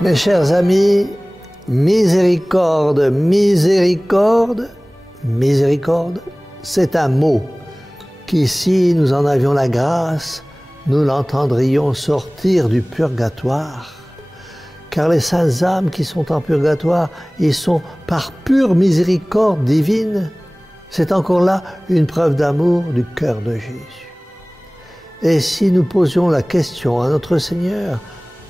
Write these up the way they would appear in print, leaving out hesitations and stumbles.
Mes chers amis, miséricorde, miséricorde, miséricorde, c'est un mot qui, si nous en avions la grâce, nous l'entendrions sortir du purgatoire. Car les saintes âmes qui sont en purgatoire, ils sont par pure miséricorde divine. C'est encore là une preuve d'amour du cœur de Jésus. Et si nous posions la question à notre Seigneur,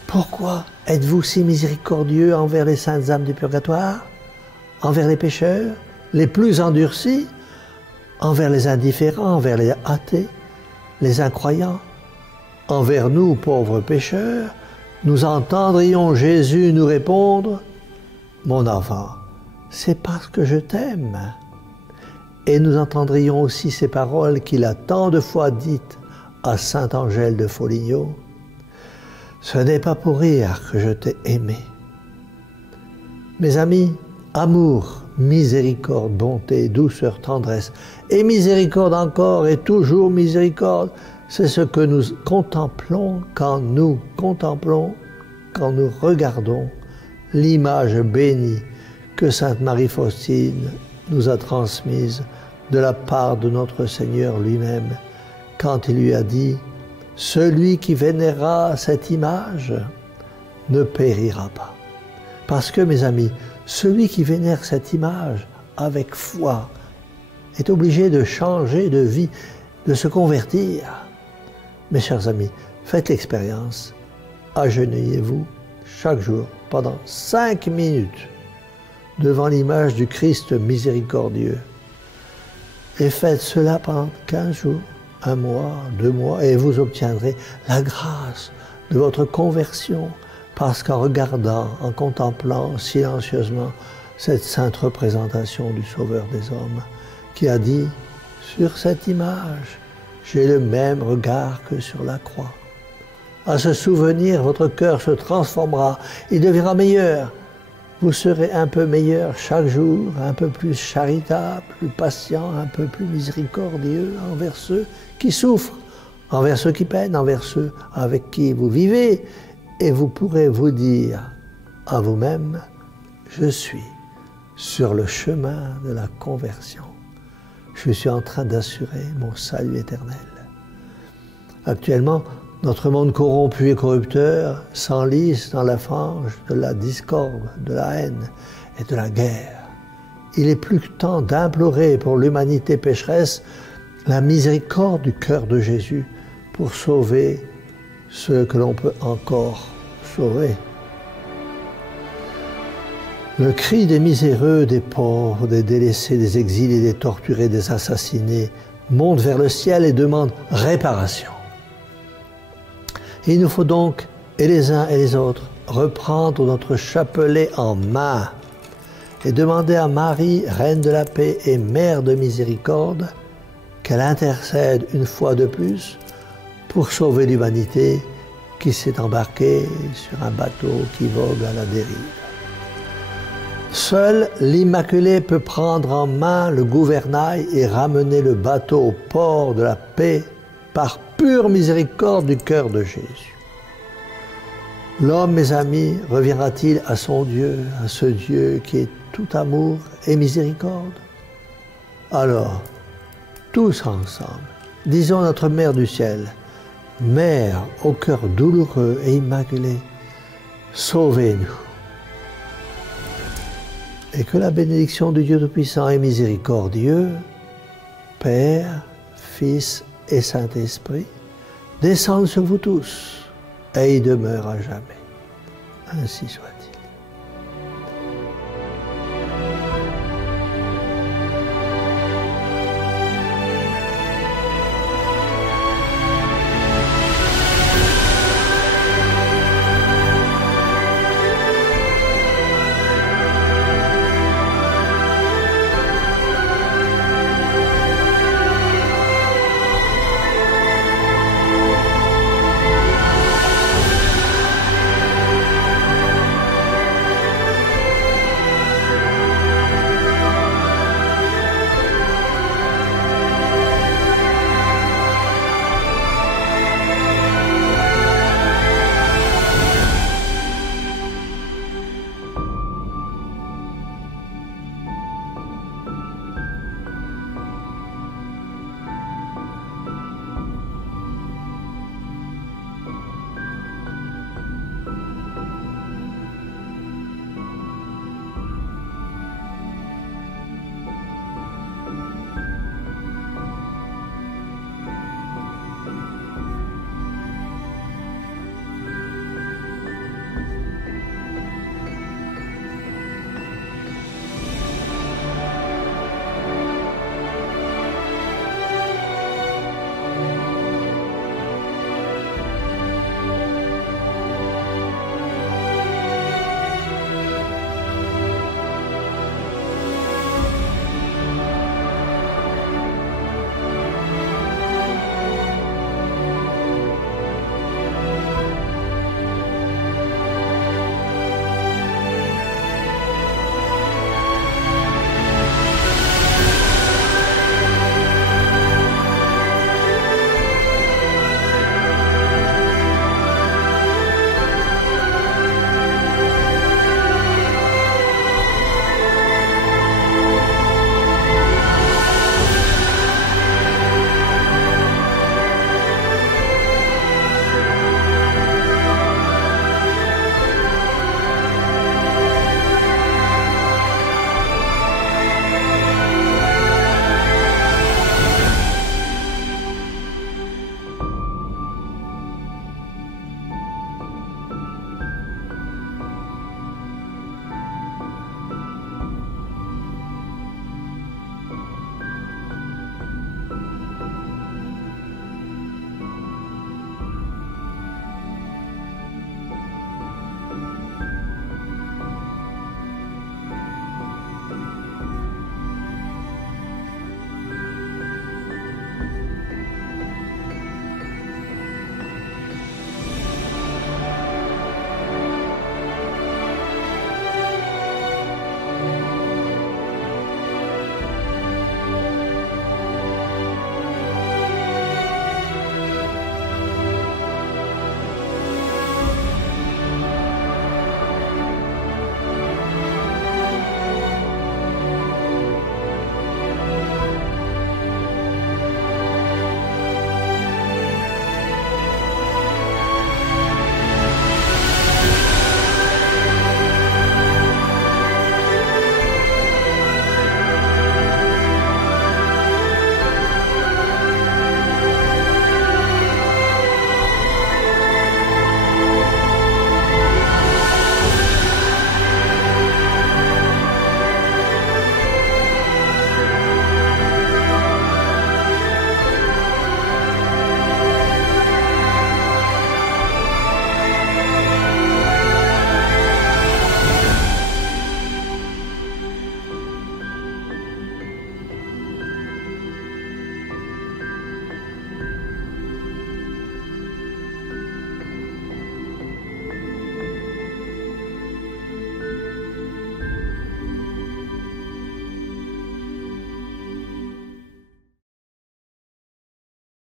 pourquoi êtes-vous si miséricordieux envers les saintes âmes du purgatoire, envers les pécheurs, les plus endurcis, envers les indifférents, envers les athées, les incroyants, envers nous, pauvres pécheurs, nous entendrions Jésus nous répondre « Mon enfant, c'est parce que je t'aime ». Et nous entendrions aussi ces paroles qu'il a tant de fois dites à saint Angèle de Foligno. Ce n'est pas pour rire que je t'ai aimé. Mes amis, amour, miséricorde, bonté, douceur, tendresse, et miséricorde encore, et toujours miséricorde, c'est ce que nous contemplons quand nous regardons l'image bénie que sainte Marie-Faustine nous a transmise de la part de notre Seigneur lui-même, quand il lui a dit « Celui qui vénérera cette image ne périra pas ». Parce que, mes amis, celui qui vénère cette image avec foi est obligé de changer de vie, de se convertir. Mes chers amis, faites l'expérience, agenouillez-vous chaque jour pendant 5 minutes devant l'image du Christ miséricordieux et faites cela pendant 15 jours, 1 mois, 2 mois, et vous obtiendrez la grâce de votre conversion, parce qu'en regardant, en contemplant silencieusement cette sainte représentation du Sauveur des hommes, qui a dit « Sur cette image, j'ai le même regard que sur la croix ». À ce souvenir, votre cœur se transformera, il deviendra meilleur. Vous serez un peu meilleur chaque jour, un peu plus charitable, plus patient, un peu plus miséricordieux envers ceux qui souffrent, envers ceux qui peinent, envers ceux avec qui vous vivez. Et vous pourrez vous dire à vous-même, je suis sur le chemin de la conversion. Je suis en train d'assurer mon salut éternel. Actuellement, notre monde corrompu et corrupteur s'enlise dans la fange de la discorde, de la haine et de la guerre. Il est plus que temps d'implorer pour l'humanité pécheresse la miséricorde du cœur de Jésus pour sauver ceux que l'on peut encore sauver. Le cri des miséreux, des pauvres, des délaissés, des exilés, des torturés, des assassinés monte vers le ciel et demande réparation. Il nous faut donc, et les uns et les autres, reprendre notre chapelet en main et demander à Marie, Reine de la paix et Mère de miséricorde, qu'elle intercède une fois de plus pour sauver l'humanité qui s'est embarquée sur un bateau qui vogue à la dérive. Seul l'Immaculée peut prendre en main le gouvernail et ramener le bateau au port de la paix par pure miséricorde du cœur de Jésus. L'homme, mes amis, reviendra-t-il à son Dieu, à ce Dieu qui est tout amour et miséricorde? Alors, tous ensemble, disons notre Mère du ciel, Mère au cœur douloureux et immaculé, sauvez-nous. Et que la bénédiction du Dieu Tout-Puissant et miséricordieux, Père, Fils et Saint-Esprit, descende sur vous tous et y demeure à jamais. Ainsi soit.